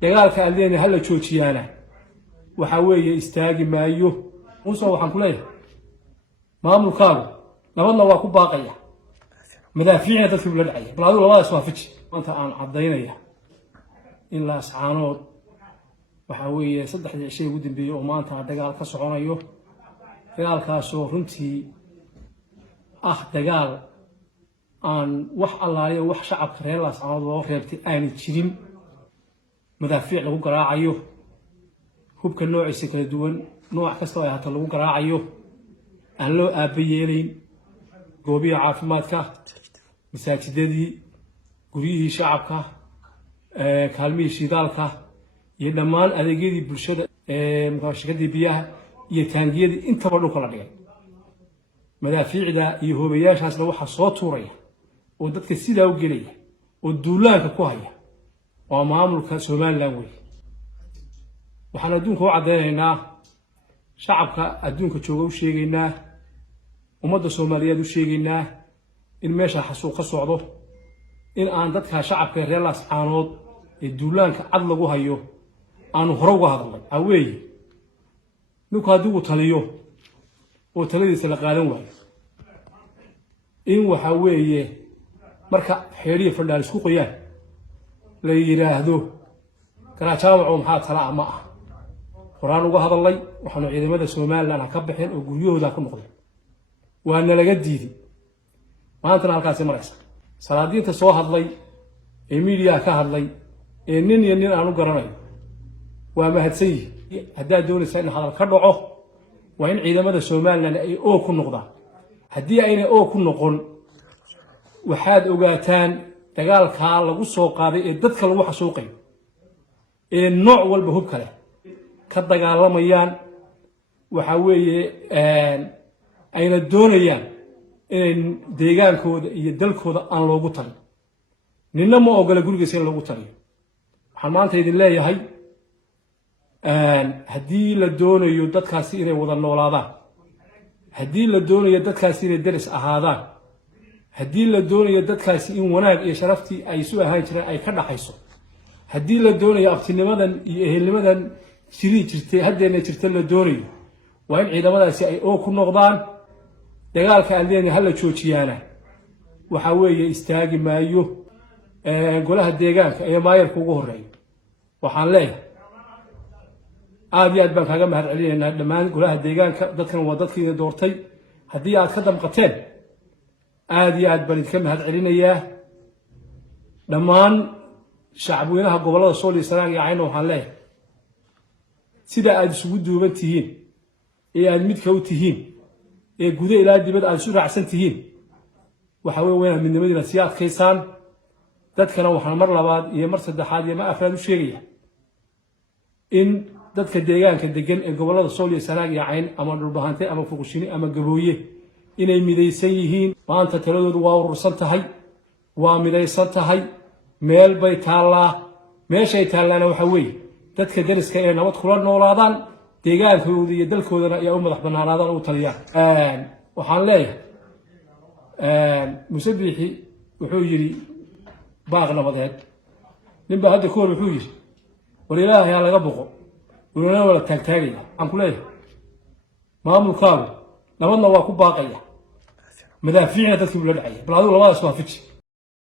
dagaalka adeena hal la joojiyana waxa weeye istaagi maayo muuse waxaan ku leeyahay maamulkaagu nabadna waa ku baaqaya madaafiicna dadkii la dhacay bal adigu labadaas waa fiji maanta aan cadeynaya in la ascaanood waxa weeye saddexdii shay ugu dambeeyay oo maanta dagaal ka soconayo dagaalkaas oo runtii dagaal aan wax allaaliyo wax shacabka reer ascaanood loo reebtay aan jirin madaafiic lagu garaacayo hubka noociisa kala duwan nooc kasta oo hata lagu garaacayo aan loo aabayeelin goobiga caafimaadka masaajidadii guriyihii shacabka kaalmihii shidaalka iyo dhammaan adeegyadii bulshada shirkadii biyaha iyo taangiyadii intaba dhulka la dhigay madaafiicda iyo hoobayaashaasna waxa soo tuuraya oo dadka sidaa u gelaya oo duulaanka ku haya waa maamulka Soomaaliland wey waxaan adduunka u cadeynaynaa shacabka adduunka jooga u sheegaynaa ummadda Soomaaliyeed u sheegaynaa in meesha xasuuq ka socdo in aan dadka shacabka reer ascaanood ee duulaanka cad lagu hayo aanu hore uga hadlay aweey ninku hadduu taliyo oo taladiisa la qaadan waayo in waxa weeye marka xeeriyo fadhaal isku qoyaan la yiraahdo garaajaamac maxaa tala ama quraan uga hadlay waxaanu ciidamada Soomaaliland ka bixin oo guryahooda ku noqday waana laga diiday maanta halkaas maraysa salaadiinta soo hadlay ee media ka hadlay ee nin iyo nin aanu garanayo waa mahadsan hadaa doonaysa in hadal ka dhaco waa in ciidamada Soomaaliland ay oo ku noqdaan hadii ayna oo ku noqon waxaad ogaataan dagaalka lagu soo qaaday ee dadka lagu xasuuqay ee nooc walba hub kale ka dagaalamayaan waxa weeye ayna doonayaan in deegaankooda iyo dalkooda aan loogu talin ninna ma ogola gurigiisa in loogu taliyo waxaan maanta idin leeyahay haddii la doonayo dadkaasi inay wada noolaadaan haddii la doonayo dadkaasi inay daris ahaadaan haddii la doonayo dadkaasi in wanaag iyo sharaftii ay soo ahaan jireen ay ka dhaxayso haddii la doonayo abtinimadan iyo ehelnimadan jirtay haddeena jirta la doonayo waa in ciidamadaasi ay oo ku noqdaan dagaalka adeena hal la joojiyana waxa weeye istaagi maayo golaha deegaanka ee maayarka ugu horeeyo waxaan leeyahay aad iyo aad baan kaaga mahad celinaynaa dhammaan golaha deegaanka dadkan waa dadkii doortay haddii aad ka damqateen aad iyo aad baan idinka mahad celinayaa dhammaan shacabweynaha gobolada Sool iyo Sanaag iyo Cayn waxaan leeyahay sida aad isugu duuban tihiin ee aad midka u tihiin ee guud ilaa dibad aad isu raacsan tihiin waxa weeye midnimadiina si adkaysaan dadkana waxaan mar labaad iyo mar saddexaad iyo mar afraad u sheegaya in dadka deegaanka degan ee gobolada Sool iyo Sanaag iyo Cayn ama dhulbahante ama fuqshini ama gabooye inay midaysan yihiin maanta taladoodu waa urursan tahay waa midaysan tahay meel bay taalaa meeshay taalaana waxa weeye dadka dariska ee nabad kula noolaadaan deegaankooda iyo dalkoodana ay u madax banaanaadaan u taliyaan waxaan leeyahay musabixi wuxuu yiri baaq nabadeed ninba hadda koor wuxuu yiri war ilaahay laga boqo walaal wala taagtaagaya aan ku leeyahay maamulkaagu nabadna waa ku baaqaya madaafiicna dadkii la dhacay bal adigu labadaas waa fiji